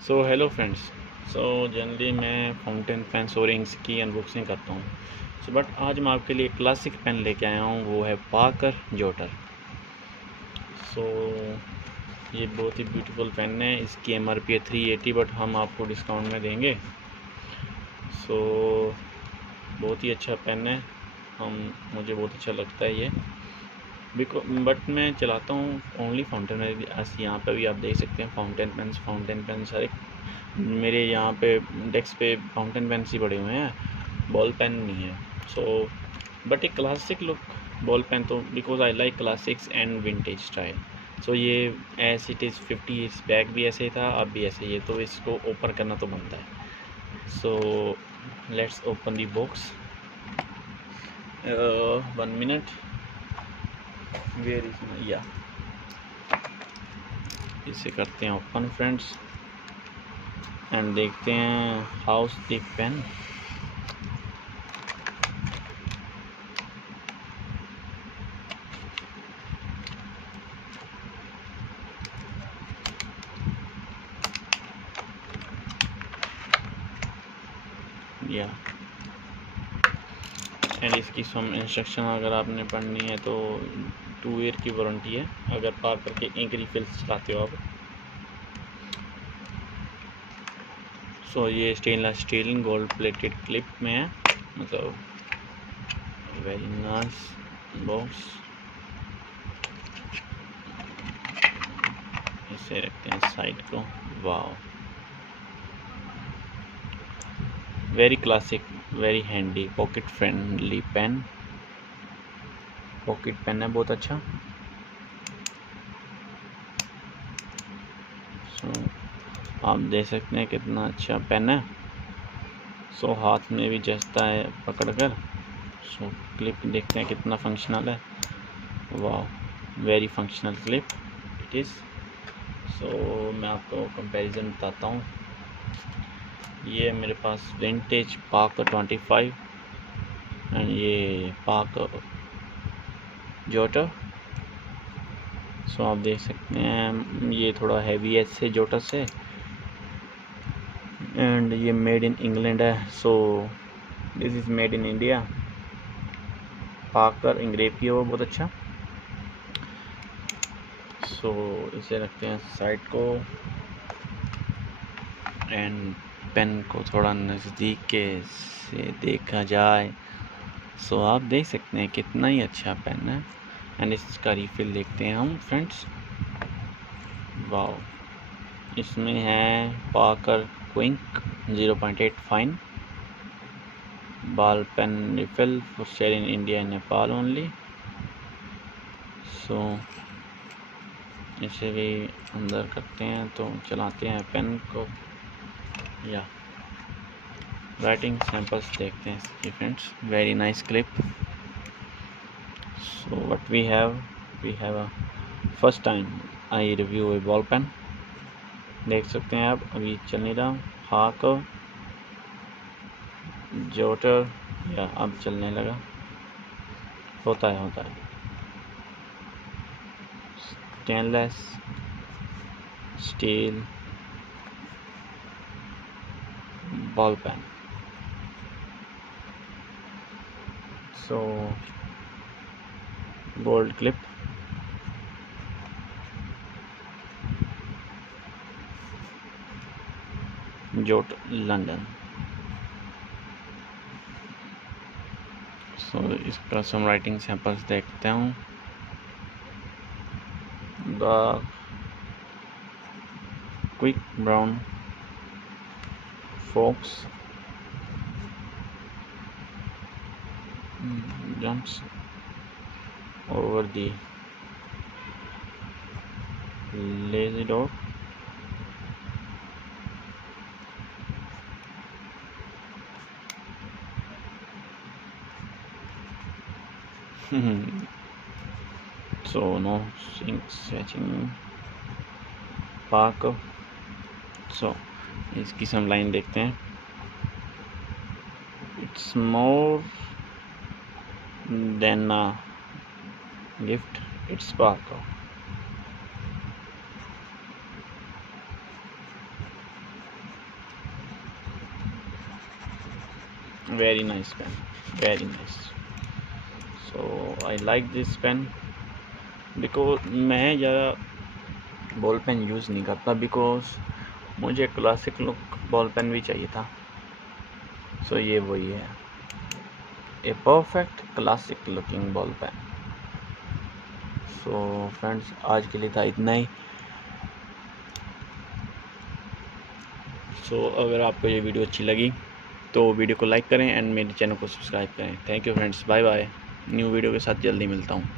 So hello friends. So generally मैं fountain pens और inks की अनबॉक्सिंग करता हूँ। बट आज मैं आपके लिए क्लासिक पेन लेके आया हूँ, वो है पाकर जोटर। सो ये बहुत ही ब्यूटीफुल पेन है। इसकी एमआरपी है 380, बट हम आपको डिस्काउंट में देंगे। सो बहुत ही अच्छा पेन है, मुझे बहुत अच्छा लगता है ये। बट मैं चलाता हूँ ओनली फाउंटेन पेन। यहाँ पे भी आप देख सकते हैं फाउंटेन पेन्स हर एक मेरे यहाँ पे डेस्क पे फाउंटेन पेन्स ही पड़े हुए हैं, बॉल पेन नहीं है। सो बट एक क्लासिक लुक बॉल पेन, तो because I like classics and vintage style. So ये as it is 50 years back भी ऐसे ही था, अब भी ऐसे ही है, तो इसको ओपन करना तो बनता है। So let's open the box. 1 minute, where is my, या इसे करते हैं ओपन फ्रेंड्स एंड देखते हैं हाउस द पेन। या एंड इसकी सम इंस्ट्रक्शन अगर आपने पढ़नी है तो 2 ईयर की वारंटी है अगर पार करके इंक रिफिल्स चलाते हो आप। सो ये stainless steel gold plated clip में है, मतलब वेरी नाइस बॉक्स। इसे रखते हैं साइड को। Wow, very classic, very handy, pocket friendly pen. Pocket pen है बहुत अच्छा। सो आप देख सकते हैं कितना अच्छा पेन है। सो हाथ में भी जचता है पकड़कर। सो क्लिप देखते हैं कितना फंक्शनल है। वाह, very functional clip it is. So मैं आपको कंपैरिजन बताता हूँ। ये मेरे पास विंटेज पाक 25 एंड ये पाक जोटर। सो आप देख सकते हैं ये थोड़ा हैवी है इससे, जोटर से, एंड ये मेड इन इंग्लैंड है। So this is made in India. पाकर इंग्रेव किया हुआ बहुत अच्छा। सो इसे रखते हैं साइड को एंड पेन को थोड़ा नज़दीक के से देखा जाए। सो आप देख सकते हैं कितना ही अच्छा पेन है। एंड इसका रिफिल देखते हैं हम फ्रेंड्स। वाओ, इसमें है Parker Quink 0.8 fine ball pen refill for sale in India and Nepal only. So इसे भी अंदर करते हैं तो चलाते हैं पेन को। या राइटिंग सैंपल्स देखते हैं इसकी friends. Very nice clip. So what we have a first time I review a ball pen. देख सकते हैं आप, अभी चल नहीं रहा। हाक जोटर, या अब चलने लगा। होता है stainless steel ball pen. So gold clip, Jotter London. So इसका सम राइटिंग सैंपल्स देखते हूँ। The quick brown fox jumps over the lazy dog. So no sketching park. So इसकी सम लाइन देखते हैं। It's more than a gift, it's park. very nice pen, very nice. So I like this pen because मैं ज़्यादा ball pen use नहीं करता because मुझे classic look ball pen भी चाहिए था। सो ये वही है, a perfect classic looking ball pen. So friends, आज के लिए था इतना ही। सो अगर आपको ये वीडियो अच्छी लगी तो वीडियो को लाइक करें एंड मेरे चैनल को सब्सक्राइब करें। Thank you friends, bye bye. New video के साथ जल्दी मिलता हूँ।